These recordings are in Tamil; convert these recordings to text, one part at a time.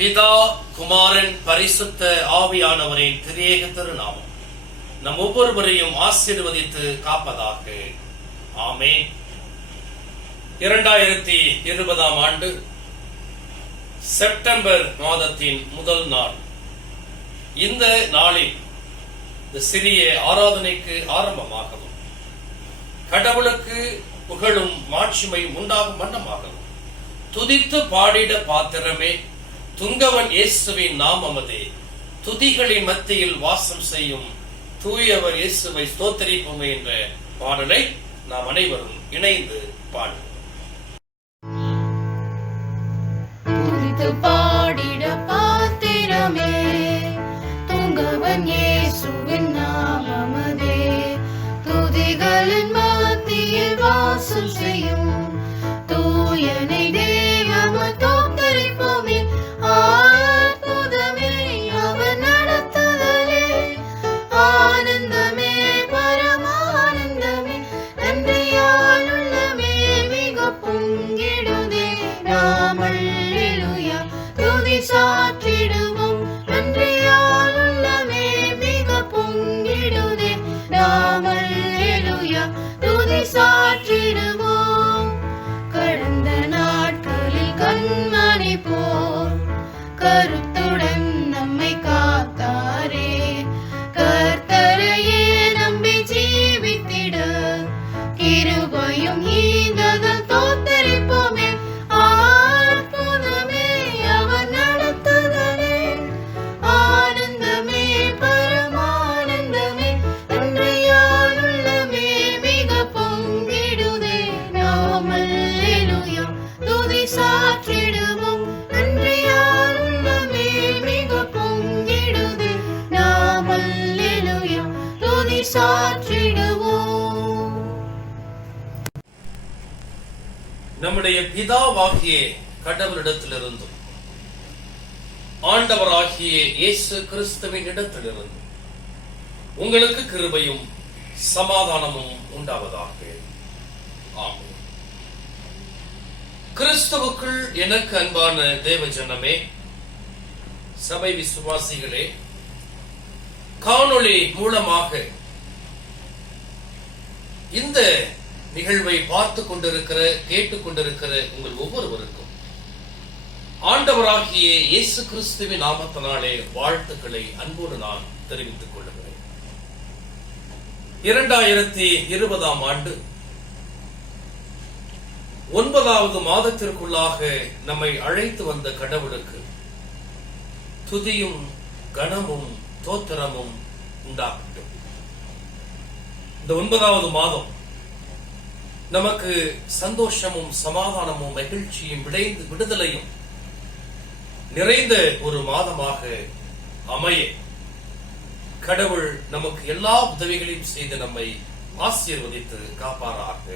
பிதா, குமாரன், பரிசுத்த ஆவியானவரின் திரியேக திருநாமம் நம் ஒவ்வொருவரையும் ஆசீர்வதித்து காப்பதாக. ஆமென். 2020 ஆண்டு செப்டம்பர் மாதத்தின் முதல் நாள். இந்த நாளில் இந்த சிறிய ஆராதனைக்கு ஆரம்பமாகவும் கடவுளுக்கு புகழும் மாட்சிமை உண்டாகும் வண்ணமாகவும் துதித்து பாடிட பாத்திரமே துங்கவன் இயேசுவின் நாமமதே, துதிகளின் மத்தியில் வாசம் செய்யும் தூயவர் இயேசுவை ஸ்தோத்திரிப்போமே என்ற பாடலை நாம் அனைவரும் இணைந்து பாடுவோம். துதித்து பாடிட பாத்திரமே துங்கவன் இயேசுவின் நாமமதே, துதிகளின் மத்தியில் வாசம் செய்யும் தூயனை தேவம தோத்தரிப்போமே. அற்புதமே அவர் நடத்துதலே, ஆனந்தமே பரமானந்தமே, நன்றியால் உள்ளமே மிக பொங்கிடுதே. நாம் அல்லேலூயா துதி சாற்றிடுவோம், நன்றியால் உள்ளமே மிக பொங்கிடுதே. நாம் அல்லேலூயா துதி சாற்றிடுவோம். கடந்த நாட்களில் கண்மணி போல் கருத்துடன் நம்மை காத்தாரே, கர்த்தரையே நம்பி ஜீவித்திட கிருபையும் ஈந்ததால் தோத்தரிப்போமே. அற்புதமே அவர் நடத்துதலே, ஆனந்தமே பரமானந்தமே, நன்றியால் உள்ளமே மிக பொங்கிடுதே. நாம் அல்லேலூயா துதி சாற்றிடுவோம், நன்றியால் உள்ளமே மிக பொங்கிடுதே. நாம் அல்லேலூயா துதி சாற்றிடுவோம். நம்முடைய பிதாவாகிய கடவுளிடத்திலிருந்தும் ஆண்டவராகிய இயேசு கிறிஸ்துவின் இடத்திலிருந்தும் உங்களுக்கு கிருபையும் சமாதானமும் உண்டாவதாக. ஆமென். கிறிஸ்துவுக்குள் எனக்கு அன்பான தேவ ஜனமே, சபை விசுவாசிகளே, காணொளி மூலமாக இந்த நிகழ்வை பார்த்து கொண்டிருக்கிற கேட்டுக் கொண்டிருக்கிற உங்கள் ஒவ்வொருவருக்கும் ஆண்டவராகிய இயேசு கிறிஸ்துவின் நாமத்தினாலே வாழ்த்துக்களை அன்போடு நான் தெரிவித்துக் கொள்கிறேன். 2020 ஆண்டு 9வது மாதத்திற்குள்ளாக நம்மை அழைத்து வந்த கடவுளுக்கு துதியும் கனமும் தோத்திரமும் உண்டாகட்டும். இந்த 9வது மாதம் நமக்கு சந்தோஷமும் சமாதானமும் மகிழ்ச்சியும் விடுதலையும் நிறைந்த ஒரு மாதமாக அமைய கடவுள் நமக்கு எல்லா உதவிகளையும் செய்து நம்மை ஆசீர்வதித்து காப்பாராக.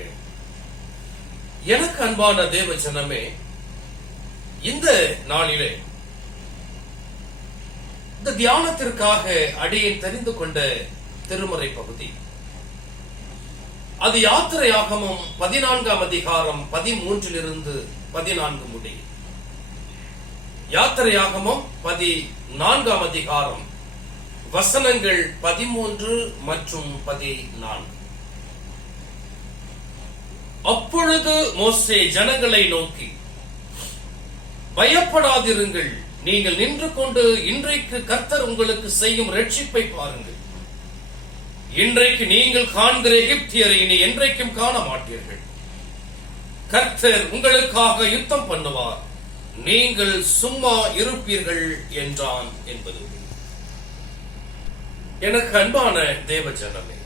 எனக்கு அன்பான தேவ ஜனமே, இந்த நாளிலே இந்த தியானத்திற்காக அடியேன் தெரிந்து கொண்ட திருமறை பகுதி அது யாத்திரையாகமம் 14ஆம் அதிகாரம் 13 14 முடிய. யாத்திரையாகமம் 14ஆம் அதிகாரம் வசனங்கள் 13 மற்றும் 14. அப்பொழுது மோசே ஜனங்களை நோக்கி, பயப்படாதிருங்கள், நீங்கள் நின்று கொண்டு இன்றைக்கு கர்த்தர் உங்களுக்கு செய்யும் ரட்சிப்பை பாருங்கள். இன்றைக்கு நீங்கள் காண்கிற எகிப்தியரை இனி என்றைக்கும் காண மாட்டீர்கள். கர்த்தர் உங்களுக்காக யுத்தம் பண்ணுவார், நீங்கள் சும்மா இருப்பீர்கள் என்றான் என்பது. எனக்கு அன்பான தேவ ஜனமே,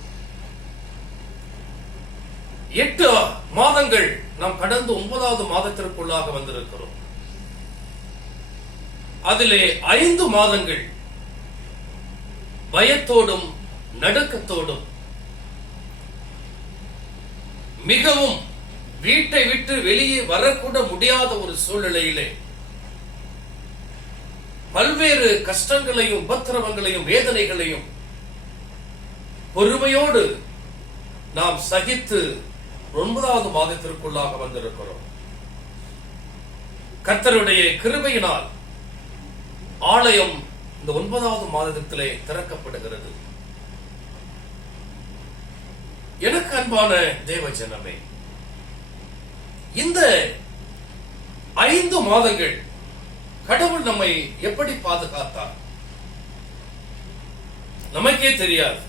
8 மாதங்கள் நாம் கடந்து 9வது மாதத்திற்குள்ளாக வந்திருக்கிறோம். அதிலே 5 மாதங்கள் பயத்தோடும் நடுக்கத்தோடும் மிகவும் வீட்டை விட்டு வெளியே வரக்கூட முடியாத ஒரு சூழ்நிலையிலே பல்வேறு கஷ்டங்களையும் உபத்திரவங்களையும் வேதனைகளையும் பொறுமையோடு நாம் சகித்து 9வது மாதத்திற்குள்ளாக வந்திருக்கிறோம். கர்த்தருடைய கிருபையினால் ஆலயம் இந்த 9வது மாதத்திலே திறக்கப்படுகிறது. எனக்கு அன்பான தேவ ஜனமே, இந்த 5 மாதங்கள் கடவுள் நம்மை எப்படி பாதுகாத்தார் நமக்கே தெரியாது.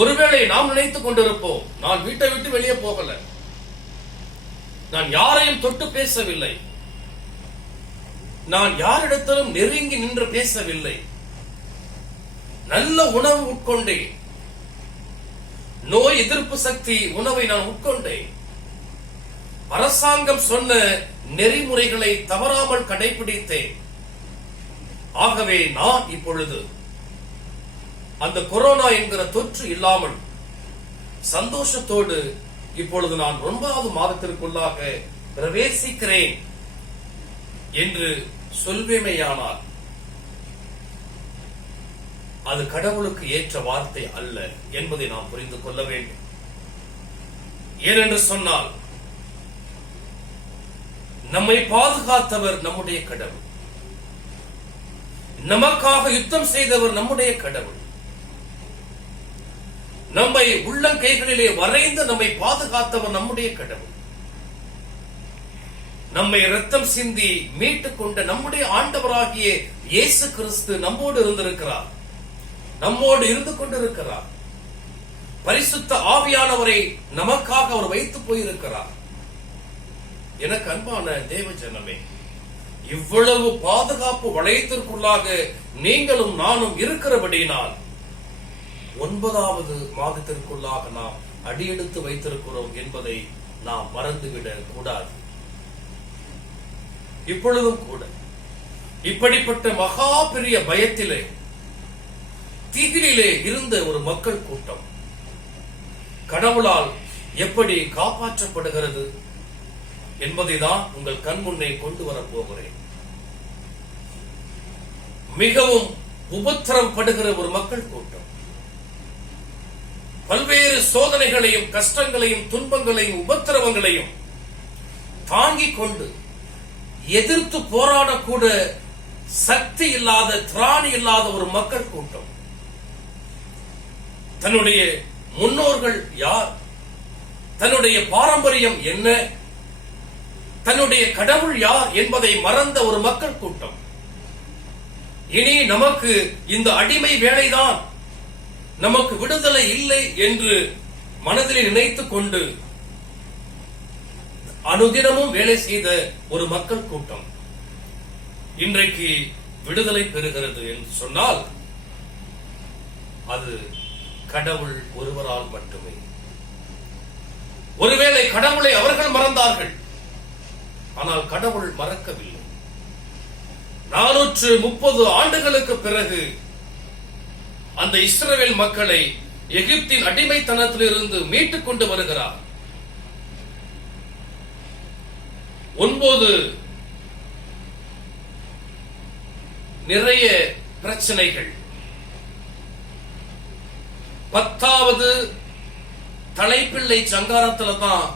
ஒருவேளை நாம் நினைத்துக் கொண்டிருப்போம், நான் வீட்டை விட்டு வெளியே போகல, நான் யாரையும் தொட்டு பேசவில்லை, நான் யாரிடத்திலும் நெருங்கி நின்று பேசவில்லை, நல்ல உணவு உட்கொண்டேன், நோய் எதிர்ப்பு சக்தி உணவை நான் உட்கொண்டேன், அரசாங்கம் சொன்ன நெறிமுறைகளை தவறாமல் கடைபிடித்தேன். ஆகவே நான் இப்பொழுது அந்த கொரோனா என்கிற தொற்று இல்லாமல் சந்தோஷத்தோடு இப்பொழுது நான் 9வது மாதத்திற்குள்ளாக பிரவேசிக்கிறேன் என்று சொல்வேமையானால் அது கடவுளுக்கு ஏற்ற வார்த்தை அல்ல என்பதை நாம் புரிந்து கொள்ள வேண்டும். ஏனென்று சொன்னால் நம்மை பாதுகாத்தவர் நம்முடைய கடவுள், நமக்காக யுத்தம் செய்தவர் நம்முடைய கடவுள், நம்மை உள்ளங்கைகளிலே வரைந்து நம்மை பாதுகாத்தவர் நம்முடைய கடவுள், நம்மை இரத்தம் சிந்தி மீட்டுக் கொண்ட நம்முடைய ஆண்டவராகிய இயேசு கிறிஸ்து நம்மோடு இருந்திருக்கிறார், நம்மோடு இருந்து கொண்டிருக்கிறார். பரிசுத்த ஆவியானவரை நமக்காக அவர் வைத்து போயிருக்கிறார். எனக்கு அன்பான தேவ ஜனமே, இவ்வளவு பாதுகாப்பு வளையத்திற்குள்ளாக நீங்களும் நானும் இருக்கிறபடியினால் 9வது மாதத்திற்குள்ளாக நாம் அடியெடுத்து வைத்திருக்கிறோம் என்பதை நாம் மறந்துவிடக் கூடாது. இப்பொழுதும் கூட இப்படிப்பட்ட மகா பெரிய பயத்திலே திகிலே இருந்த ஒரு மக்கள் கூட்டம் கடவுளால் எப்படி காப்பாற்றப்படுகிறது என்பதை தான் உங்கள் கண் முன்னே கொண்டு வரப் போகிறேன். மிகவும் உபத்திரவப்படுகிற ஒரு மக்கள் கூட்டம் பல்வேறு சோதனைகளையும் கஷ்டங்களையும் துன்பங்களையும் உபத்திரவங்களையும் தாங்கிக் கொண்டு எதிர்த்து போராடக்கூட சக்தி இல்லாத திராணி இல்லாத ஒரு மக்கள் கூட்டம். தன்னுடைய முன்னோர்கள் யார், தன்னுடைய பாரம்பரியம் என்ன, தன்னுடைய கடவுள் யார் என்பதை மறந்த ஒரு மக்கள் கூட்டம். இனி நமக்கு இந்த அடிமை வேலைதான், நமக்கு விடுதலை இல்லை என்று மனதிலே நினைத்துக் கொண்டு அனுதினமும் வேலை செய்த ஒரு மக்கள் கூட்டம் இன்றைக்கு விடுதலை பெறுகிறது என்று சொன்னால் அது கடவுள் ஒருவரால் மட்டுமே. ஒருவேளை கடவுளை அவர்கள் மறந்தார்கள், ஆனால் கடவுள் மறக்கவில்லை. 430 ஆண்டுகளுக்கு பிறகு அந்த இஸ்ரவேல் மக்களை எகிப்தின் அடிமைத்தனத்திலிருந்து மீட்டுக் கொண்டு வருகிறார். 9 நிறைய பிரச்சனைகள், 10வது தலைப்பிள்ளை சங்காரத்துல தான்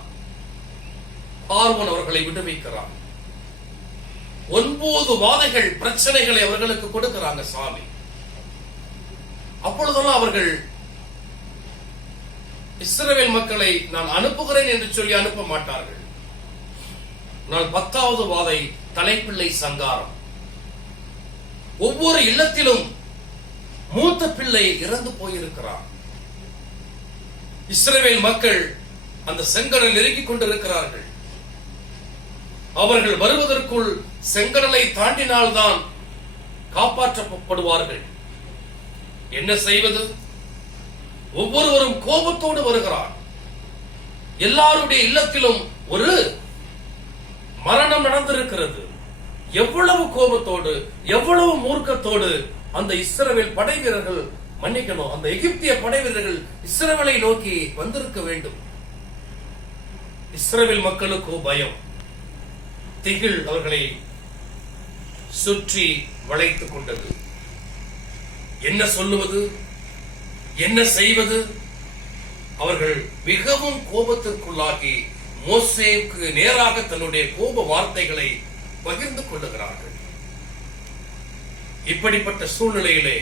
பார்வோன் அவர்களை விடுவிக்கிறார். 9 வாதைகள் பிரச்சனைகளை அவர்களுக்கு கொடுக்கிறாங்க சாமி. அப்பொழுதெல்லாம் அவர்கள் இஸ்ரவேல் மக்களை நான் அனுப்புகிறேன் என்று சொல்லி அனுப்ப மாட்டார்கள். நான் 10வது வாதை தலைப்பிள்ளை சங்காரம். ஒவ்வொரு இல்லத்திலும் மூத்த பிள்ளை இறந்து போயிருக்கிறார். இஸ்ரவேல் மக்கள் அந்த செங்கடல் நெருங்கிக் கொண்டிருக்கிறார்கள். அவர்கள் வருவதற்குள் செங்கடலை தாண்டினால்தான் காப்பாற்றப்படுவார்கள். என்ன செய்வது? ஒவ்வொருவரும் கோபத்தோடு வருகிறார். எல்லாருடைய இல்லத்திலும் ஒரு மரணம் நடந்திருக்கிறது. எவ்வளவு கோபத்தோடு, எவ்வளவு மூர்க்கத்தோடு அந்த இஸ்ரவேல் படை வீரர்கள், மன்னிக்கணும், அந்த எகிப்திய படை வீரர்கள் இஸ்ரவேலை நோக்கி வந்திருக்க வேண்டும். இஸ்ரவேல் மக்களுக்கோ பயம், திகில் அவர்களை சுற்றி வளைத்துக் கொண்டது. என்ன சொல்லுவது, என்ன செய்வது? அவர்கள் மிகவும் கோபத்திற்குள்ளாகி மோசேவுக்கு நேராக தன்னுடைய கோப வார்த்தைகளை பகிர்ந்து கொள்ளுகிறார்கள். இப்படிப்பட்ட சூழ்நிலையிலே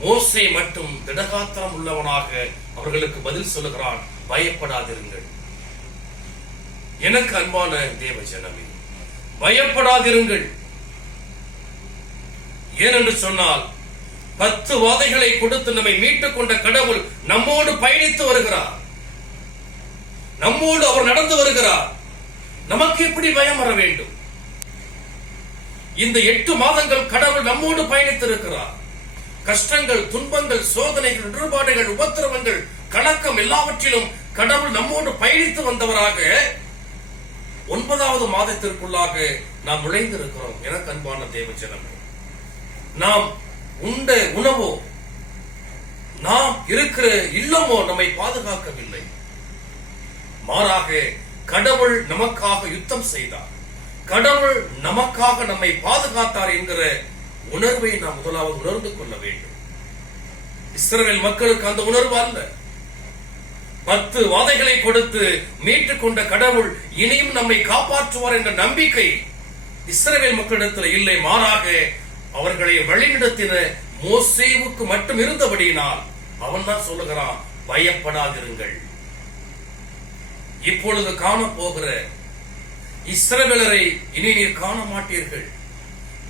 மோசே மட்டும் திடகாத்திரம் உள்ளவனாக அவர்களுக்கு பதில் சொல்லுகிறான், பயப்படாதிருங்கள். எனக்கு அன்பான தேவ ஜனமே, பயப்படாதிருங்கள். ஏனென்று சொன்னால் 10 வாதைகளை கொடுத்து நம்மை மீட்டுக் கொண்ட கடவுள் நம்மோடு பயணித்து வருகிறார். நம்மோடு அவர் நடந்து வருகிறார். நமக்கு எப்படி பயம் வர வேண்டும்? இந்த 8 மாதங்கள் கடவுள் நம்மோடு பயணித்திருக்கிறார். கஷ்டங்கள், துன்பங்கள், சோதனைகள், இடர்பாடுகள், உபத்திரவங்கள், கலக்கம் எல்லாவற்றிலும் கடவுள் நம்மோடு பயணித்து வந்தவராக 9வது மாதத்திற்குள்ளாக நாம் நுழைந்திருக்கிறோம். எனக்கு அன்பான தேவ ஜனமே, நாம் உண்ட உணவோ, நாம் இருக்கிற இல்லமோ நம்மை பாதுகாக்கவில்லை. மாறாக கடவுள் நமக்காக யுத்தம் செய்தார், கடவுள் நமக்காக நம்மை பாதுகாத்தார் என்கிற உணர்வை நாம் முதலாவது உணர்ந்து கொள்ள வேண்டும். இஸ்ரவேல் மக்களுக்கு அந்த உணர்வு அல்ல. 10 வாதைகளை கொடுத்து மீட்டுக் கொண்ட கடவுள் இனியும் நம்மை காப்பாற்றுவார் என்ற நம்பிக்கை இஸ்ரவேல் மக்களிடத்தில் இல்லை. மாறாக அவர்களை வழிநடத்தின மோசேவுக்கு மட்டும் இருந்தபடியினால் அவன் தான் சொல்லுகிறான், பயப்படாதிருங்கள். இப்பொழுது காணப்போகிற இஸ்ரவேலரை இனி நீர் காண மாட்டீர்கள்.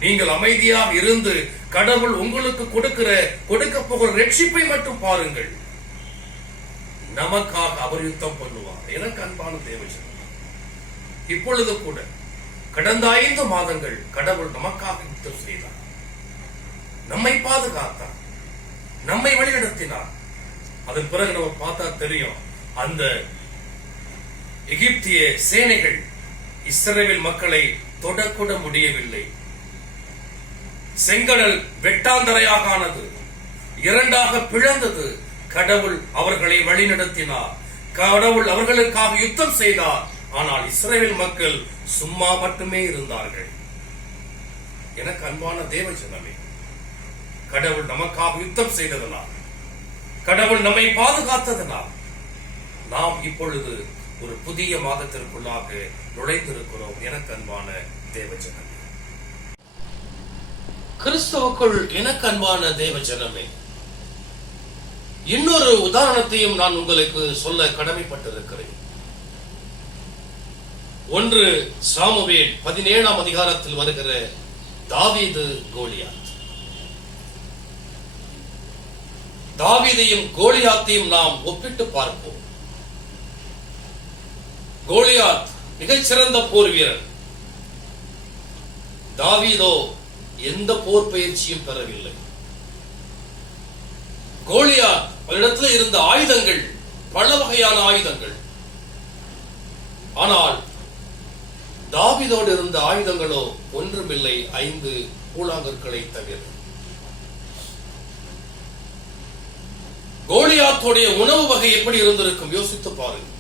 நீங்கள் அமைதியாக இருந்து கடவுள் உங்களுக்கு கொடுக்க போகிற ரட்சிப்பை மட்டும் பாருங்கள். நமக்காக அவர் யுத்தம் பண்ணுவார். எனக்கு அன்பான தேவஜனமே, இப்பொழுது கூட கடந்த 5 மாதங்கள் கடவுள் நமக்காக யுத்தம் செய்தார், நம்மை பாதுகாத்தார், நம்மை வழிநடத்தினார். அதன் பிறகு நம்ம பார்த்தா தெரியும், அந்த எகிப்திய சேனைகள் இஸ்ரவேல் மக்களை தொடக்கூட முடியவில்லை. செங்கடல் வெட்டாந்தரையாக ஆனது, 2ஆக பிளந்தது. கடவுள் அவர்களை வழிநடத்தினார், கடவுள் அவர்களுக்காக யுத்தம் செய்தார். ஆனால் இஸ்ரவேல் மக்கள் சும்மா மட்டுமே இருந்தார்கள். எனக்கு அன்பான தேவ ஜனமே, கடவுள் நமக்காக யுத்தம் செய்ததனால், கடவுள் நம்மை பாதுகாத்ததனால் நாம் இப்பொழுது ஒரு புதிய மாதத்திற்குள்ளாக நுழைந்திருக்கிறோம். எனக்கு அன்பான தேவ ஜனமே, கிறிஸ்துவுக்குள் எனக்கு அன்பான தேவ ஜனமே, இன்னொரு உதாரணத்தையும் நான் உங்களுக்கு சொல்ல கடமைப்பட்டிருக்கிறேன். 1 சாமுவேல் 17ஆம் அதிகாரத்தில் வருகிற தாவீது, கோலியாத். தாவீதையும் கோலியாத்தையும் நாம் ஒப்பிட்டு பார்ப்போம். கோலியாத் மிகச்சிறந்த போர் வீரர். தாவீதோ எந்த போர் பயிற்சியும் பெறவில்லை. கோலியாத் அவரிடத்தில் இருந்த ஆயுதங்கள் பல வகையான ஆயுதங்கள். ஆனால் தாவீதோடு இருந்த ஆயுதங்களோ ஒன்றுமில்லை, 5 கூழாங்கற்களை தவிர. கோலியாத்துடைய உணவு வகை எப்படி இருந்திருக்கும் யோசித்து பாருங்கள்.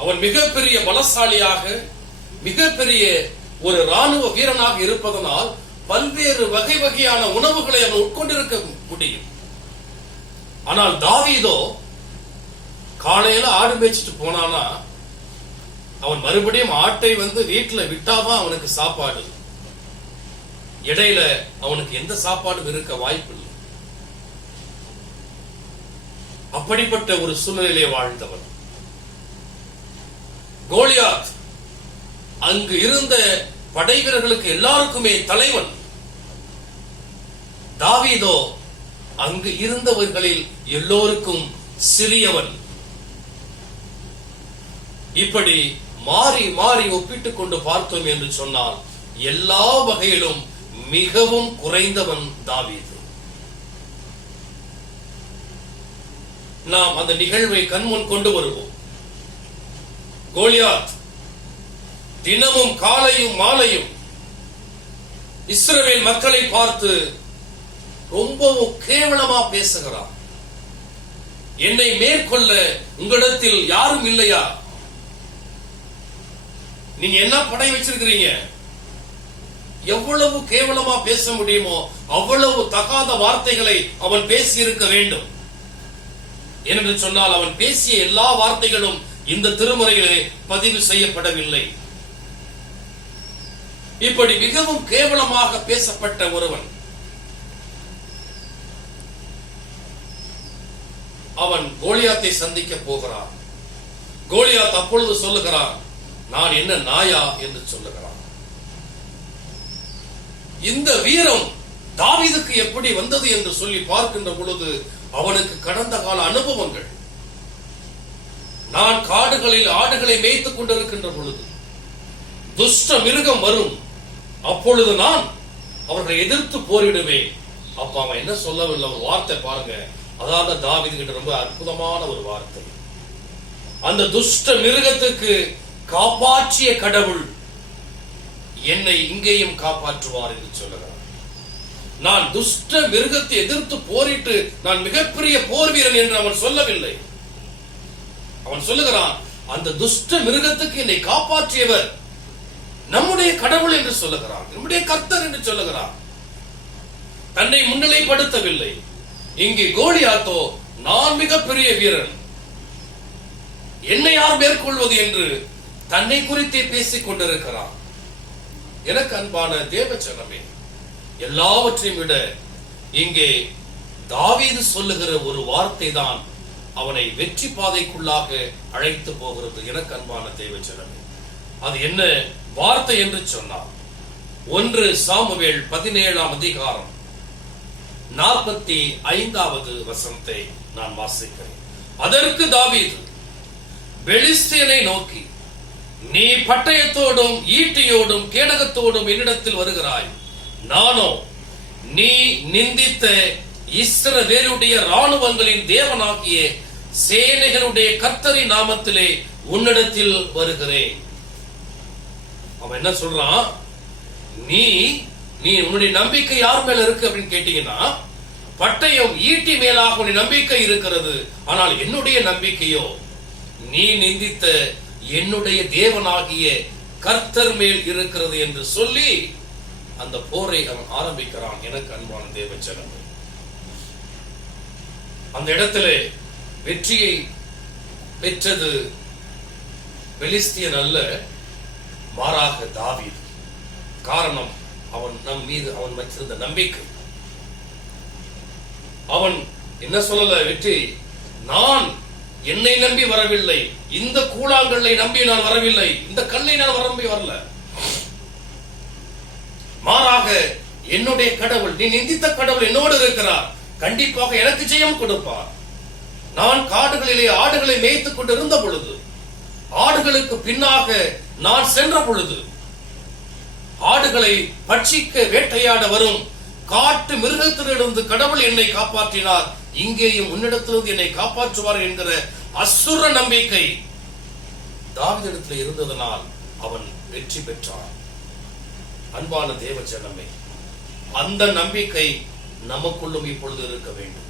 அவன் மிகப்பெரிய பலசாலியாக, மிகப்பெரிய ஒரு ராணுவ வீரனாக இருப்பதனால் பல்வேறு வகை வகையான உணவுகளை அவன் உட்கொண்டிருக்க முடியும். ஆனால் தாவீதோ காலையில ஆடு மேய்ச்சிட்டு போனானா அவன் மறுபடியும் ஆட்டை வீட்டுல விட்டாதான் அவனுக்கு சாப்பாடு. இடையில அவனுக்கு எந்த சாப்பாடும் இருக்க வாய்ப்பு இல்லை. அப்படிப்பட்ட ஒரு சூழ்நிலையிலே வாழ்ந்தவன் கோலியாத். அங்கு இருந்த படை வீரர்களுக்கு எல்லாருக்குமே தலைவன். தாவீதோ அங்கு இருந்தவர்களில் எல்லோருக்கும் சிறியவன். இப்படி மாறி மாறி ஒப்பிட்டுக் கொண்டு பார்த்தோம் என்று சொன்னால் எல்லா வகையிலும் மிகவும் குறைந்தவன் தாவீது. நாம் அந்த நிகழ்வை கண்முன் கொண்டு வருவோம். கோலியாத் தினமும் காலையும் மாலையும் இஸ்ரவேல் மக்களை பார்த்து ரொம்பவும் கேவலமா பேசுகிறான். என்னை மேற்கொள்ள உங்களிடத்தில் யாரும் இல்லையா? நீங்க என்ன படை வச்சிருக்கிறீங்க? எவ்வளவு கேவலமா பேச முடியுமோ அவ்வளவு தகாத வார்த்தைகளை அவன் பேசி இருக்க வேண்டும். என்று சொன்னால் அவன் பேசிய எல்லா வார்த்தைகளும் இந்த திருமறையிலே பதிவு செய்யப்படவில்லை. இப்படி மிகவும் கேவலமாக பேசப்பட்ட ஒருவன் அவன் கோலியாத்தை சந்திக்க போகிறான். கோலியாத் அப்பொழுது சொல்லுகிறான், நான் என்ன நாயா என்று சொல்லுகிறான். இந்த வீரம் தாவீதுக்கு எப்படி வந்தது என்று சொல்லி பார்க்கின்ற பொழுது அவனுக்கு கடந்த கால அனுபவங்கள். நான் காடுகளில் ஆடுகளை மேய்த்துக் கொண்டிருக்கின்ற பொழுது துஷ்ட மிருகம் வரும், அப்பொழுது நான் அவர்களை எதிர்த்து போரிடுவேன். அப்ப அவன் என்ன சொல்லவில்லை, ஒரு வார்த்தை பாருங்க. அதாவது தாவீது கிட்ட ரொம்ப அற்புதமான ஒரு வார்த்தை. அந்த துஷ்ட மிருகத்துக்கு காப்பாற்றிய கடவுள் என்னை இங்கேயும் காப்பாற்றுவார் என்று சொல்லுகிறார். நான் துஷ்ட மிருகத்தை எதிர்த்து போரிட்டு நான் மிகப்பெரிய போர் வீரன் என்று அவன் சொல்லவில்லை. அவன் சொல்லுகிறான், அந்த துஷ்ட மிருகத்துக்கு என்னை காப்பாற்றியவர் நம்முடைய கடவுள் என்று சொல்லுகிறான், நம்முடைய கர்த்தர் என்று சொல்லுகிறான். தன்னை முன்னிலைப்படுத்தவில்லை. இங்கே கோலியாத்தோ நான் மிகப்பெரிய வீரன், என்னை யார் மேற்கொள்வது என்று தன்னை குறித்தே பேசிக் கொண்டிருக்கிறான். எனக்கு அன்பான தேவஜனமே, எல்லாவற்றையும் விட இங்கே தாவீது சொல்லுகிற ஒரு வார்த்தை தான் அவனை வெற்றி பாதைக்குள்ளாக அழைத்து போகிறது. எனக்கு அன்பான தேவஜனமே, அது என்ன வார்த்தை என்று சொன்னார்? 1 சாமுவேல் 17ஆம் அதிகாரம் 45வது வசனத்தை நான் வாசிக்கிறேன். அதற்கு தாவீது பெலிஸ்தியனை நோக்கி, நீ பட்டயத்தோடும் ஈட்டியோடும் கேடகத்தோடும் என்னிடத்தில் வருகிறாய், நானோ நீ நிந்தித்த இஸ்ரவேலுடைய ராணுவங்களின் தேவனாகிய சேனைகளுடைய கர்த்தரின் நாமத்திலே உன்னிடத்தில் வருகிறேன். அவன் என்ன சொல்றான்? நீ உன்னுடைய நம்பிக்கை யார் மேல இருக்கு அப்படின்னு கேட்டீங்கன்னா, பட்டயம் ஈட்டி மேலாக உன்னுடைய நம்பிக்கை இருக்கிறது. ஆனால் என்னுடைய நம்பிக்கையோ நீ நிந்தித்த என்னுடைய தேவனாகிய கர்த்தர் மேல் இருக்கிறது என்று சொல்லி அந்த போரை அவன் ஆரம்பிக்கிறான். எனக்கு அன்பான தேவஜனமே, அந்த இடத்திலே வெற்றியை பெற்றது பெலிஸ்தியன் அல்ல, மாறாக தாவீது. காரணம், அவன் நம் மீது அவன் வச்சிருந்த நம்பிக்கை. அவன் என்ன சொல்லல, வெற்றி நான் என்னை நம்பி வரவில்லை, இந்த கூழாங்கல்லை நம்பி நான் வரவில்லை, இந்த கல்லை நான் நம்பி வரல, மாறாக என்னுடைய கடவுள், நீ நிந்தித்த கடவுள் என்னோடு இருக்கிறார், கண்டிப்பாக எனக்கு ஜெயம் கொடுப்பார். நான் காடுகளிலே ஆடுகளை மேய்த்துக் கொண்டிருந்த பொழுது, ஆடுகளுக்கு பின்னாக நான் சென்ற பொழுது, ஆடுகளை பட்சிக்க வேட்டையாட வரும் காட்டு மிருகத்திலிருந்து கடவுள் என்னை காப்பாற்றினார், இங்கேயும் உன்னிடத்திலிருந்து என்னை காப்பாற்றுவார் என்கிற அசுர நம்பிக்கை தாவீதிடத்தில் இருந்ததனால் அவன் வெற்றி பெற்றான். அன்பான தேவஜனமே, அந்த நம்பிக்கை நமக்குள்ளும் இப்பொழுது இருக்க வேண்டும்.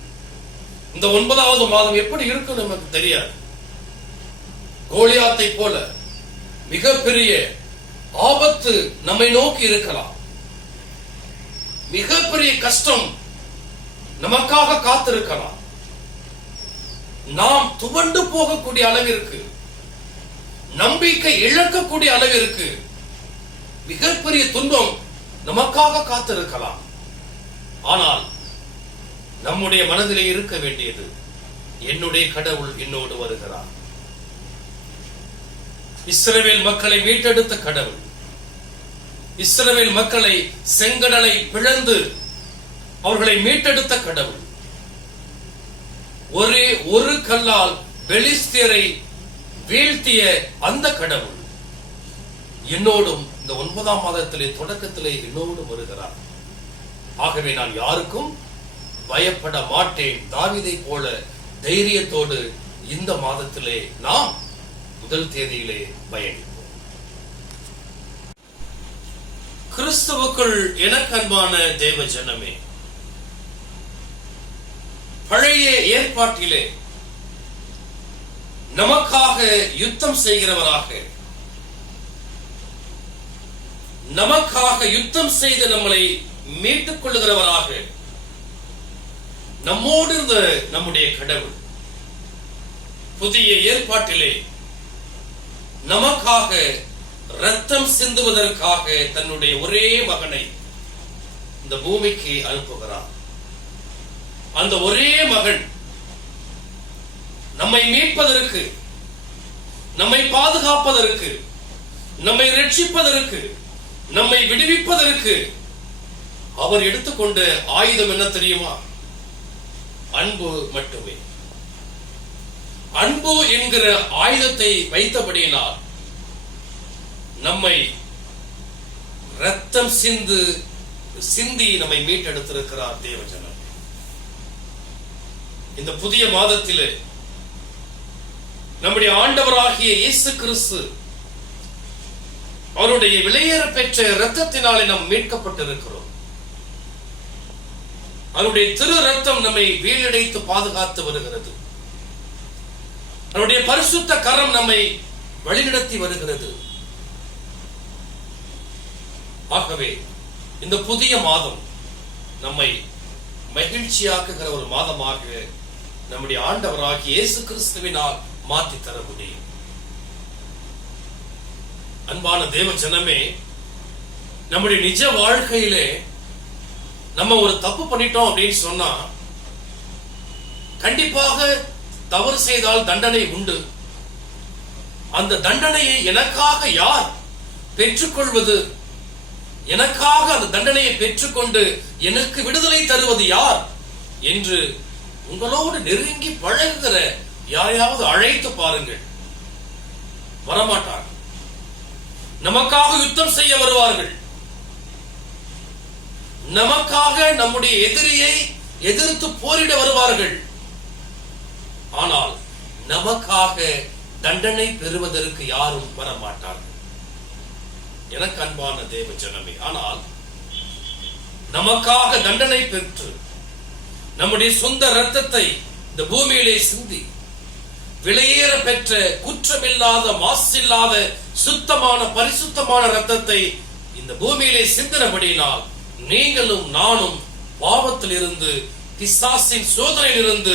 இந்த 9வது மாதம் எப்படி இருக்கும் நமக்கு தெரியாது. கோலியாத்தை போல மிகப்பெரிய ஆபத்து நம்மை நோக்கி இருக்கலாம். மிகப்பெரிய கஷ்டம் நமக்காக காத்திருக்கலாம். நாம் துவண்டு போகக்கூடிய அளவிற்கு, நம்பிக்கை இழக்கக்கூடிய அளவிற்கு மிகப்பெரிய துன்பம் நமக்காக காத்திருக்கலாம். ஆனால் நம்முடைய மனதிலே இருக்க வேண்டியது, என்னுடைய கடவுள் என்னோடு வருகிறார். இஸ்ரவேல் மக்களை மீட்டெடுத்த கடவுள், இஸ்ரவேல் மக்களை செங்கடலை பிளந்து அவர்களை மீட்டெடுத்த கடவுள், ஒரே ஒரு கல்லால் பெலிஸ்தியரை வீழ்த்திய அந்த கடவுள் என்னோடும் இந்த 9ஆம் மாதத்திலே தொடக்கத்திலே என்னோடும் வருகிறார். ஆகவே நான் யாருக்கும் பயப்பட மாட்டேன். தாவீதை போல தைரியத்தோடு இந்த மாதத்திலே நாம் முதல் தேதியிலே பயணிப்போம். கிறிஸ்துவுக்குள் எனக்கு அன்பான தேவஜனமே, பழைய ஏற்பாட்டிலே நமக்காக யுத்தம் செய்கிறவராக, நமக்காக யுத்தம் செய்து நம்மளை மீட்டுக் கொள்ளுகிறவராக நம்மோடு இருந்த நம்முடைய கடவுள் புதிய ஏற்பாட்டிலே நமக்காக ரத்தம் சிந்துவதற்காக தன்னுடைய ஒரே மகனை இந்த பூமிக்கு அனுப்புகிறார். அந்த ஒரே மகன் நம்மை மீட்பதற்கு, நம்மை பாதுகாப்பதற்கு, நம்மை ரட்சிப்பதற்கு, நம்மை விடுவிப்பதற்கு அவர் எடுத்துக்கொண்ட ஆயுதம் என்ன தெரியுமா? அன்பு மட்டுமே. அன்பு என்கிற ஆயுதத்தை வைத்தபடியினால் நம்மை ரத்தம் சிந்தி நம்மை மீட்டெடுத்திருக்கிறார் தேவஜனம். இந்த புதிய மாதத்திலே நம்முடைய ஆண்டவராகிய இயேசு கிறிஸ்து அவருடைய விலையேற பெற்ற இரத்தத்தினாலே நாம் மீட்கப்பட்டிருக்கிறோம். அவருடைய திரு ரத்தம் நம்மை வீழடைத்து பாதுகாத்து வருகிறது. அவருடைய பரிசுத்த கரம் நம்மை வழிநடத்தி வருகிறது. ஆகவே இந்த புதிய மாதம் நம்மை மகிழ்ச்சியாக்குகிற ஒரு மாதமாக நம்முடைய ஆண்டவராகிய இயேசு கிறிஸ்துவினால் மாற்றி தர முடியும். அன்பான தேவ ஜனமே, நம்முடைய நிஜ வாழ்க்கையிலே நம்ம ஒரு தப்பு பண்ணிட்டோம் அப்படின்னு சொன்னா கண்டிப்பாக தவறு செய்தால் தண்டனை உண்டு. அந்த தண்டனையை எனக்காக யார் பெற்றுக்கொள்வது, எனக்காக அந்த தண்டனையை பெற்றுக்கொண்டு எனக்கு விடுதலை தருவது யார் என்று உங்களோடு நெருங்கி பழகுகிற யாரையாவது அழைத்து பாருங்கள். வரமாட்டார். நமக்காக யுத்தம் செய்ய வருவார்கள். நமக்காக நம்முடைய எதிரியை எதிர்த்து போரிட வருவார்கள். ஆனால் நமக்காக தண்டனை பெறுவதற்கு யாரும் வரமாட்டார்கள். எனக்கு அன்பான தேவ ஜனமே, ஆனால் நமக்காக தண்டனை பெற்று நம்முடைய சொந்த இரத்தத்தை இந்த பூமியிலே சிந்தி விலையேற பெற்ற குற்றமில்லாத மாசில்லாத சுத்தமான பரிசுத்தமான இரத்தத்தை இந்த பூமியிலே சிந்தினபடியினால் நீங்களும் நானும் பாவத்தில் இருந்து பிசாசின் சோதனையில் இருந்து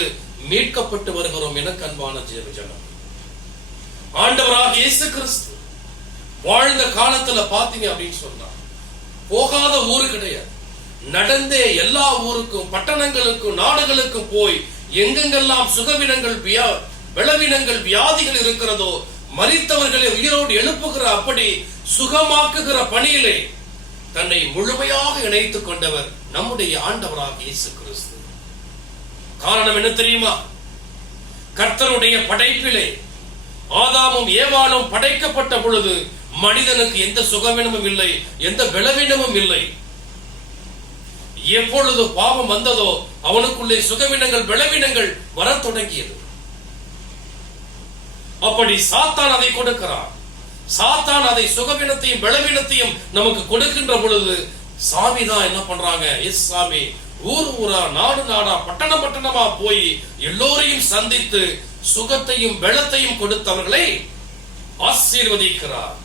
மீட்கப்பட்டு வருகிறோம். எனக்கு அன்பான தேவ ஜனம், ஆண்டவராக இயேசு கிறிஸ்து வாழ்ந்த காலத்துல பாத்தீங்க அப்படின்னு சொன்னா போகாத ஊரு கிடையாது. நடந்தே எல்லா ஊருக்கும் பட்டணங்களுக்கும் நாடுகளுக்கும் போய் எங்கெங்கெல்லாம் சுகவீனங்கள் பலவீனங்கள் வியாதிகள் இருக்கிறதோ மரித்தவர்களை உயிரோடு எழுப்புகிற அப்படி சுகமாக்குகிற பணியிலே தன்னை முழுமையாக இணைத்துக் கொண்டவர் நம்முடைய ஆண்டவராக இயேசு கிறிஸ்து. காரணம் என்ன தெரியுமா? கர்த்தருடைய படைப்பிலே ஆதாமும் ஏவாளும் படைக்கப்பட்ட பொழுது மனிதனுக்கு எந்த சுகவீனமும் இல்லை, எந்த பலவீனமும் இல்லை. எப்பொழுது பாவம் வந்ததோ அவனுக்குள்ளே சுகவீனங்கள் பலவீனங்கள் வரத் தொடங்கியது. அப்படி சாத்தான் அதை கொடுக்கிறான். சாத்தான் அதை சுகவீனத்தையும் பலவீனத்தையும் நமக்கு கொடுக்கின்ற பொழுது சாமிதான் என்ன பண்றாங்க? எஸ் சாமி ஊர் ஊரா நாடு நாடா பட்டணம் பட்டணமா போய் எல்லோரையும் சந்தித்து சுகத்தையும் பலத்தையும் கொடுத்தவர்களை ஆசீர்வதிக்கிறார்.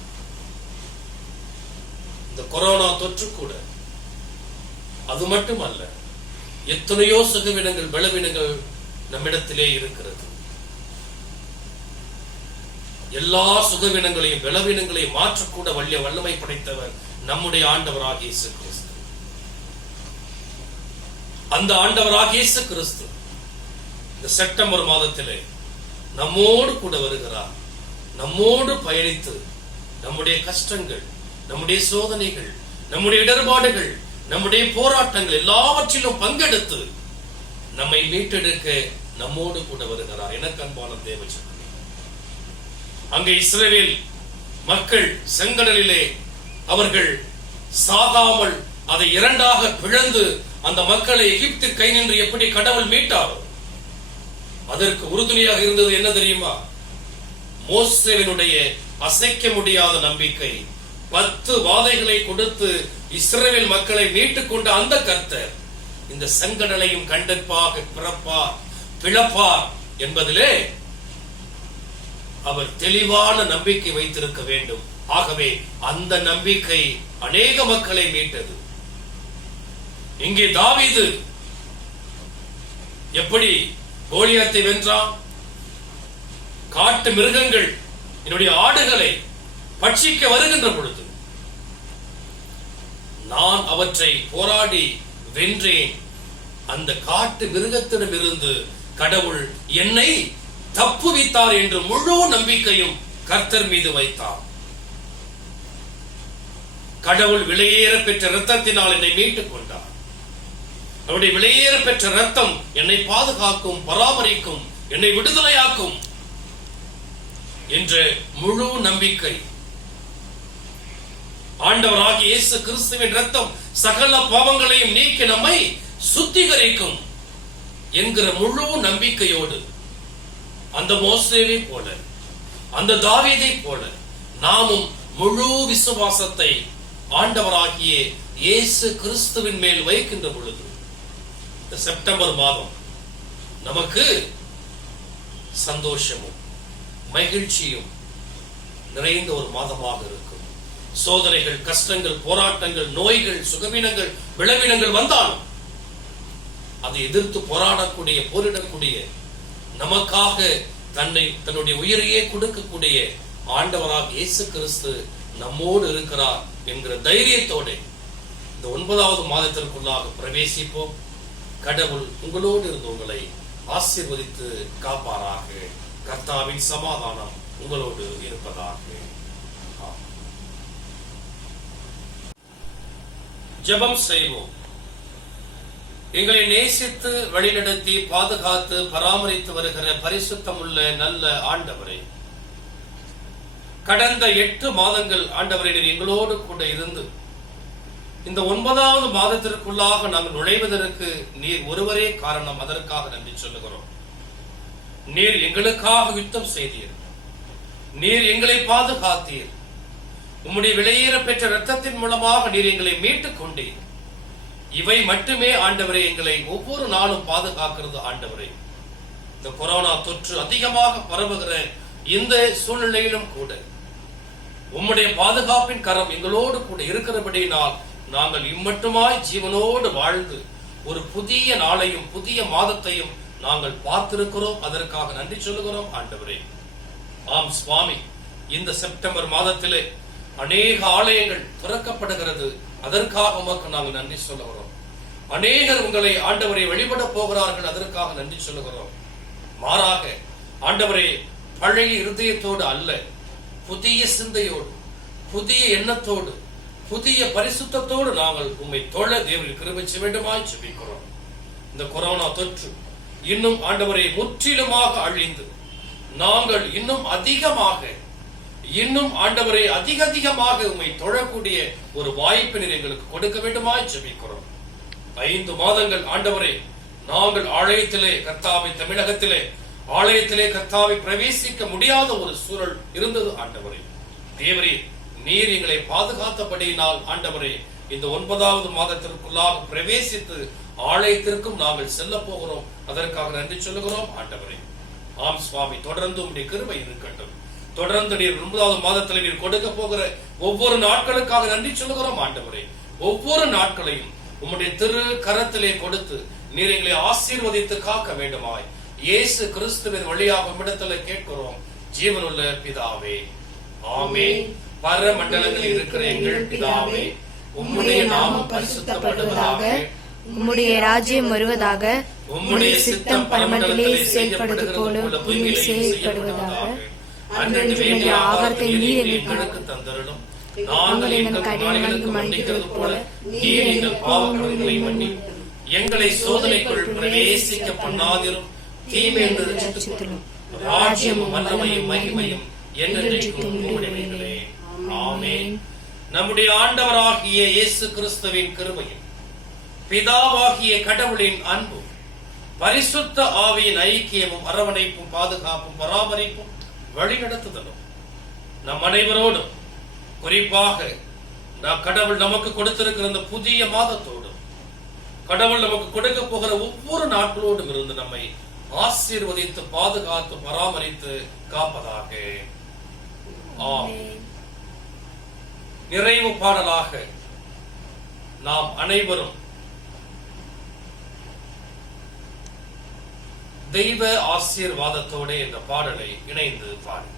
இந்த கொரோனா தொற்று கூட அது மட்டுமல்ல, எத்தனையோ சுகவீனங்கள் பலவீனங்கள் நம்மிடத்திலே இருக்கிறது. எல்லா சுகவீனங்களையும் பலவீனங்களையும் மாற்றக்கூட வல்லமை படைத்தவர் நம்முடைய ஆண்டவராகிய இயேசு கிறிஸ்து. அந்த ஆண்டவராகிய இயேசு கிறிஸ்து இந்த செப்டம்பர் மாதத்திலே நம்மோடு கூட வருகிறார். நம்மோடு பயணித்து நம்முடைய கஷ்டங்கள், நம்முடைய சோதனைகள், நம்முடைய இடர்பாடுகள், நம்முடைய போராட்டங்கள் எல்லாவற்றிலும் பங்கெடுத்து நம்மை மீட்டெடுக்க நம்மோடு கூட வருகிறார். எனக்கு அன்பான தேவஜனமே, அங்கே இஸ்ரவேல் மக்கள் செங்கடலிலே அவர்கள் சாகாமல் அதை இரண்டாக பிளந்து அந்த மக்களை எகிப்து கை நின்று எப்படி கடவுள் மீட்டாரோ அதற்கு உறுதுணையாக இருந்தது என்ன தெரியுமா? மோசேவினுடைய அசைக்க முடியாத நம்பிக்கை. 10 வாதைகளை கொடுத்து இஸ்ரவேல் மக்களை மீட்டுக் கொண்ட அந்த கர்த்தர் இந்த செங்கடலையும் கண்டிப்பாக பிளப்பார் என்பதிலே அவர் தெளிவான நம்பிக்கை வைத்திருக்க வேண்டும். ஆகவே அந்த நம்பிக்கை அநேக மக்களை மீட்டது. இங்கே தாவீது எப்படி கோலியாத்தை வென்றான்? காட்டு மிருகங்கள் என்னுடைய ஆடுகளை பட்சிக்க வருகின்ற பொழுது நான் அவற்றை போராடி வென்றேன். அந்த காட்டு மிருகத்திடமிருந்து கடவுள் என்னை தப்புவித்தார் என்று முழு நம்பிக்கையும் கர்த்தர் மீது வைத்தார். கடவுள் விலையேற பெற்ற இரத்தத்தினால் என்னை மீட்டுக் கொண்டார். அவருடைய விலையேற பெற்ற இரத்தம் என்னை பாதுகாக்கும், பராமரிக்கும், என்னை விடுதலையாக்கும் என்ற முழு நம்பிக்கை. ஆண்டவராகிய இயேசு கிறிஸ்துவின் இரத்தம் சகல பாவங்களையும் நீக்கி நம்மை சுத்திகரிக்கும் என்கிற முழு நம்பிக்கையோடு அந்த மோசேவை போல, அந்த தாவீதை போல நாமும் முழு விசுவாசத்தை ஆண்டவராகிய இயேசு கிறிஸ்துவின் மேல் வைக்கின்ற பொழுது இந்த செப்டம்பர் மாதம் நமக்கு சந்தோஷமும் மகிழ்ச்சியும் நிறைந்த ஒரு மாதமாக இருக்கும். சோதனைகள், கஷ்டங்கள், போராட்டங்கள், நோய்கள், சுகவீனங்கள், விளவீனங்கள் வந்தாலும் அதை எதிர்த்து போராடக்கூடிய, போரிடக்கூடிய, நமக்காக தன்னுடைய உயிரையே கொடுக்கக்கூடிய ஆண்டவராக இயேசு கிறிஸ்து நம்மோடு இருக்கிறார் என்கிற தைரியத்தோடு இந்த 9வது மாதத்திற்குள்ளாக பிரவேசிப்போம். கடவுள் உங்களோடு இருந்து உங்களை ஆசீர்வதித்து காப்பாராக. கர்த்தாவின் சமாதானம் உங்களோடு இருப்பதாக. ஜெபம் செய்வோம். எங்களை நேசித்து வழிநடத்தி பாதுகாத்து பராமரித்து வருகிற பரிசுத்தமுள்ள நல்ல ஆண்டவரே, கடந்த 8 மாதங்கள் ஆண்டவரே நீர் எங்களோடு கூட இருந்து இந்த 9வது மாதத்திற்குள்ளாக நாங்கள் நுழைவதற்கு நீர் ஒருவரே காரணம். அதற்காக நன்றி சொல்லுகிறோம். நீர் எங்களுக்காக யுத்தம் செய்தீர். நீர் எங்களை பாதுகாத்தீர். உம்முடைய விலையேற பெற்ற இரத்தத்தின் மூலமாக நீர் எங்களை மீட்டுக் கொண்டீர். இவை மட்டுமே ஆண்டவரே எங்களை ஒவ்வொரு நாளும் பாதுகாக்கிறது. ஆண்டவரே, இந்த கொரோனா தொற்று அதிகமாக பரவுகிற இந்த சூழ்நிலையிலும் கூட உம்முடைய பாதுகாப்பின் கரம் எங்களோடு கூட இருக்கிறபடியினால் நாங்கள் இம்மட்டுமாய் ஜீவனோடு வாழ்ந்து ஒரு புதிய நாளையும் புதிய மாதத்தையும் நாங்கள் பார்த்திருக்கிறோம். அதற்காக நன்றி சொல்லுகிறோம் ஆண்டவரே. ஆம் சுவாமி, இந்த செப்டம்பர் மாதத்திலே அநேக ஆலயங்கள் திறக்கப்படுகிறது. அதற்காக உமக்கு நாங்கள் நன்றி சொல்லுகிறோம். அநேகர் உங்களை ஆண்டவரை வழிபட போகிறார்கள். அதற்காக நன்றி சொல்லுகிறோம். மாறாக ஆண்டவரே, பழைய இருதயத்தோடு அல்ல, புதிய சிந்தையோடு, புதிய எண்ணத்தோடு, புதிய பரிசுத்தத்தோடு நாங்கள் உம்மை தொழ தேவனின் கிருபை செய்ய வேண்டுமாய் ஜெபிக்கிறோம். இந்த கொரோனா தொற்று இன்னும் ஆண்டவரை முற்றிலுமாக அழிந்து நாங்கள் இன்னும் அதிகமாக, இன்னும் ஆண்டவரை அதிகமாக உம்மை தொழக்கூடிய ஒரு வாய்ப்பினை எங்களுக்கு கொடுக்க வேண்டுமாய் ஜெபிக்கிறோம். 5 மாதங்கள் ஆண்டவரை நாங்கள் ஆலயத்திலே கர்த்தாவை, தமிழகத்திலே ஆலயத்திலே கர்த்தாவை பிரவேசிக்க முடியாத ஒரு சூழல் இருந்தது. ஆண்டவரே தேவரே, நீர் எங்களை பாதுகாத்தபடியினால் ஆண்டவரே இந்த 9வது மாதத்திற்குள்ளாக பிரவேசித்து ஆலயத்திற்கும் நாங்கள் செல்ல போகிறோம். அதற்காக நன்றி சொல்லுகிறோம் ஆண்டவரே. ஆம் சுவாமி, தொடர்ந்து உம்முடைய கிருபை இருக்கட்டும். தொடர்ந்து நீர் 9வது மாதத்தில் நீர் கொடுக்க போகிற ஒவ்வொரு நாட்களுக்காக நன்றி சொல்லுகிறோம் ஆண்டவரே. ஒவ்வொரு நாட்களையும் உம்முடைய திரு கரத்திலே கொடுத்து நீர் எங்களை ஆசீர்வதித்து காக்க வேண்டுமாய் இயேசு கிறிஸ்துவின் வழியாக உம்மிடத்திலே கேட்கிறோம் ஜீவனுள்ள பிதாவே, ஆமென். பரமண்டலங்களில் இருக்கிற எங்கள் பிதாவே, உம்முடைய நாமம் பரிசுத்தப்படுவதாக, உம்முடைய ராஜ்யம் வருவதாக, உம்முடைய சித்தம் பரமண்டலத்திலே செயல்படுவது போல பூமியில் செயல்படுவதாக. அன்றன்று வேண்டிய ஆகாரத்தை நீர் எங்களுக்கு தந்தருளும். நாங்கள் எங்கள் கடன்களுக்கு மன்னிக்கிறது போல நீர் எங்கள் பாவங்களை மன்னியும். எங்களை சோதனைக்குள் பிரவேசிக்க பண்ணாதிரும், தீமையிலிருந்து ரட்சித்துள்ளோம். ராஜ்யமும் வல்லமையும் மகிமையும் என்றென்றைக்கும் உம்முடையவைகளே. ஆமென். நம்முடைய ஆண்டவராகிய இயேசு கிறிஸ்துவின் கிருபையும் பிதாவாகிய கடவுளின் அன்பும் பரிசுத்த ஆவியின் ஐக்கியமும் அரவணைப்பும் பாதுகாப்பும் பராமரிப்பும் வழிநடத்துதலும் நம் அனைவரோடும், குறிப்பாக கடவுள் நமக்கு கொடுத்திருக்கிற இந்த புதிய மாதத்தோடும், கடவுள் நமக்கு கொடுக்க போகிற ஒவ்வொரு நாட்களோடும் இருந்து நம்மை ஆசீர்வதித்து பாதுகாத்து பராமரித்து காப்பதாக. ஆமென். நிறைவு பாடலாக நாம் அனைவரும் தெய்வ ஆசீர்வாதத்தோடு என்ற பாடலை இணைந்து பாடு.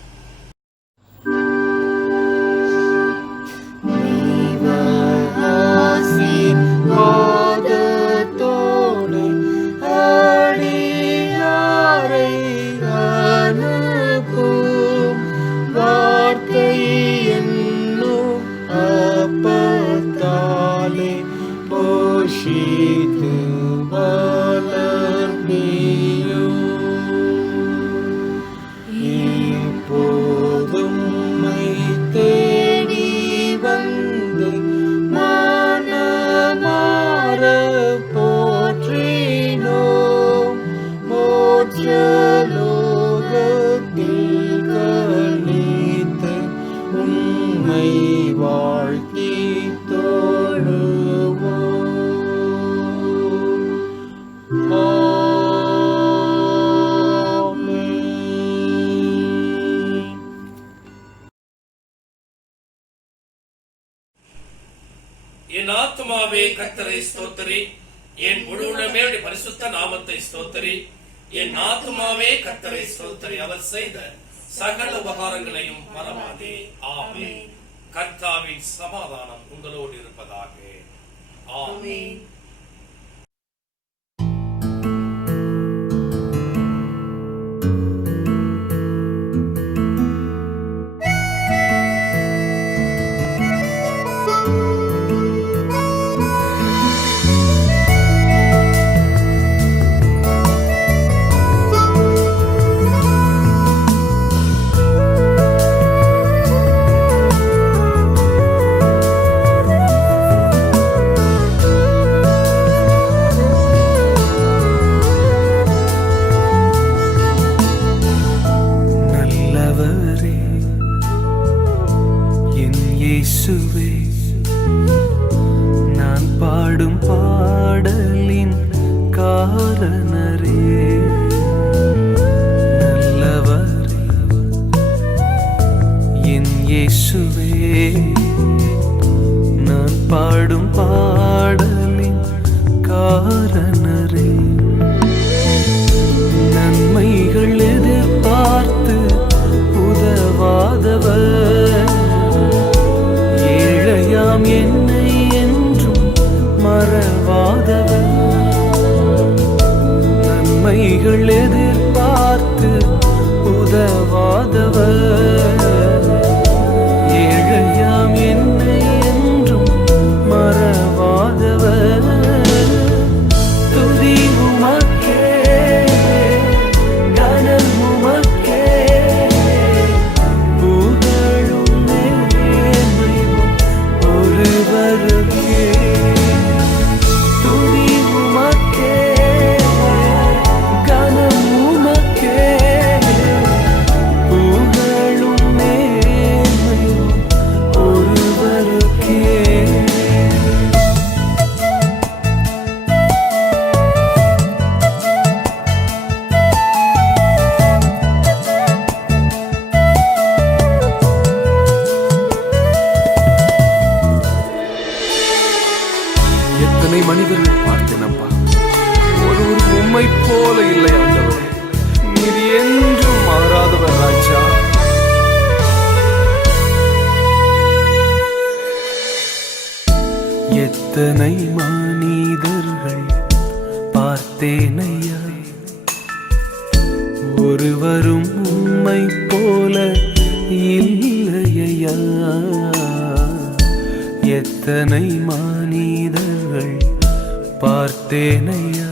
என் ஆத்துமாவே கர்த்தரை ஸ்தோத்திரி, என் முழு உள்ளமே பரிசுத்த நாமத்தை ஸ்தோத்திரி. என் ஆத்துமாவே கர்த்தரை ஸ்தோத்திரி, அவர் செய்த சகல உபகாரங்களையும் மறவாதே. ஆமென். கர்த்தாவின் சமாதானம் உங்களோடு இருப்பதாக. ஆமென். நான் பாடும் பாடலின் காரணரே, நல்லவரே என் இயேசுவே. நான் பாடும் பாடலின் காரணரே, நன்மைகள் எதிர்பார்த்து உதவாதவர், என்னை என்றும் மறவாதவர், நன்மைகள் எதிர்பார்த்து உதவாதவர், ஏழையாம் என்னை என்றும் மறவாதவர். துதி உமக்கே, கனம் உமக்கே, புகழும் நேர்மையும் ஒருவருக்கே. துதி உமக்கே, கனம் உமக்கே, புகழும் நேர்மையும் ஒருவருக்கே. எத்தனை மனிதர்கள் பார்த்தேன் அப்பா, ஒருவர் உம்மை போல இல்லை ஆண்டவரே, நீர் என்றும் மாறாதவர் ராஜா. எத்தனை மனிதர்கள் பார்த்தேனையா, ஒருவரும் உம்மை போல இல்லையா. எத்தனை மனிதர்கள் பார்த்தேனையா,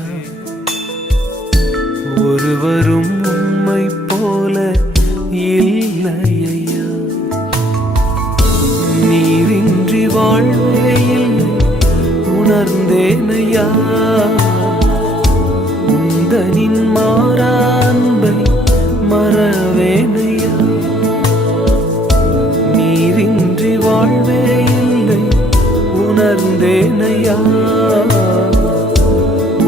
ஒருவரும் உம்மை போல இல்லையா. நீரின்றி வாழ்வே இல்லை உணர்ந்தேனையா, உந்தனின் மாறா அன்பை மறவேனையா. நீரின்றி வாழ்வே இல்லை உணர்ந்தேனையா,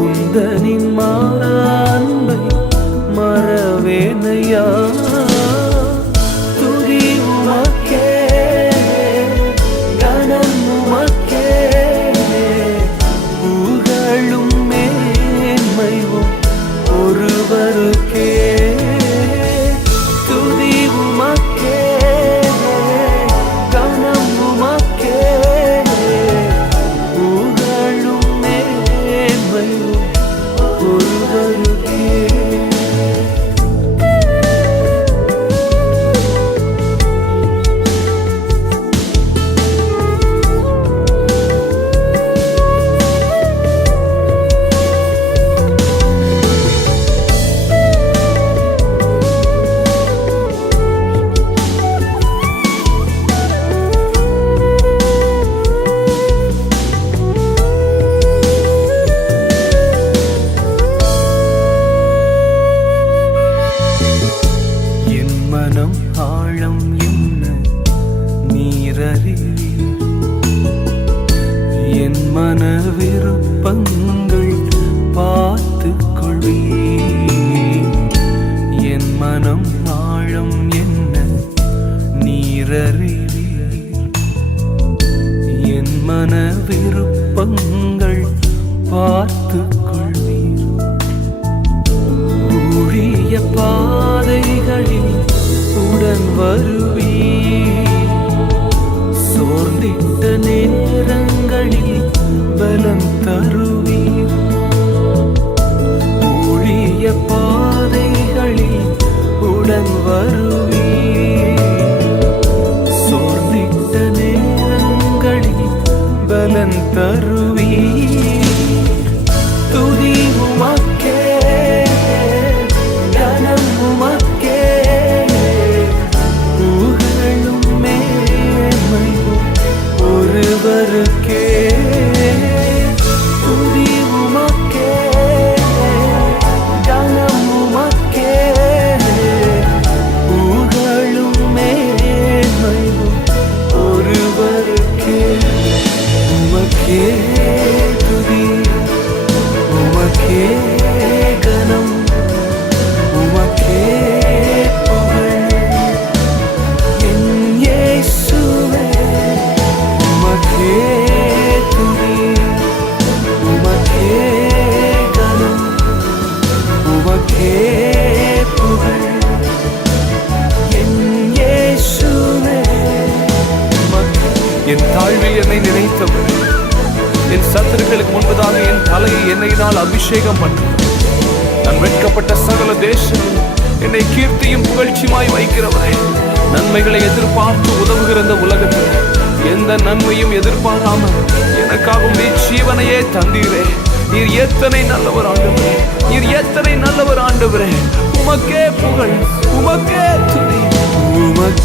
உந்தனின் மாறா அன்பை பாடுவேனையா. துதி உமக்கே, கனம் உமக்கே, புகழும் மேன்மையும் ஒருவருக்கே. துதி உமக்கே, கனம் உமக்கே, புகழும் மேன்மையும் ஒருவருக்கே. என் மனம் ஆழம் என்ன நீரறிவீர். என் மன விருப்பங்கள் பார்த்துக் கொள்வீர். என் மனம் ஆழம் என்ன நீரறிவீர். என் மன விருப்பங்கள் பார்த்துக் கொள்வீர். ஊழிய பாதைகளில் உடன் வருவீர். சோர்ந்திட்ட நேரங்களில் பலம் தருவீர். ஊழிய பாதைகளில் உடன் வருவீர். சோர்ந்திட்ட நேரங்களில் பலம் தருவீர். துதி உமக்கே, கனம் உமக்கே, புகழும் மேன்மையும் ஒருவருக்கே. துதி உமக்கே, கனம் உமக்கே, புகழும் மேன்மையும் ஒருவருக்கே. உமக்கே துதி, உமக்கே கனம், உமக்கே புகழ். என் இயேசுவே, உமக்கே துதி, உமக்கே கனம், உமக்கே புகழ். என் இயேசுவே, என் தாழ்வில் என்னை நினைத்தவர், என் சத்துருக்களுக்கு முன்பதாக என் தலையை எண்ணெயினால் அபிஷேகம் பண்ண, நான் வெட்கப்பட்ட சகல தேசங்கள் என்னை கீர்த்தியும் புகழ்ச்சியுமாய் வைக்கிறவரே. நன்மைகளை எதிர்பார்த்து உதவுகிற இந்த உலகத்தில் எந்த நன்மையும் எதிர்பாராமல் எனக்காகவும் நீ ஜீவனையே தந்தீரே. நீர் எத்தனை நல்லவர் ஆண்டவரே, நீர் எத்தனை நல்லவர் ஆண்டவரே. உமக்கே புகழ், உமக்கே துதி, உமக்கே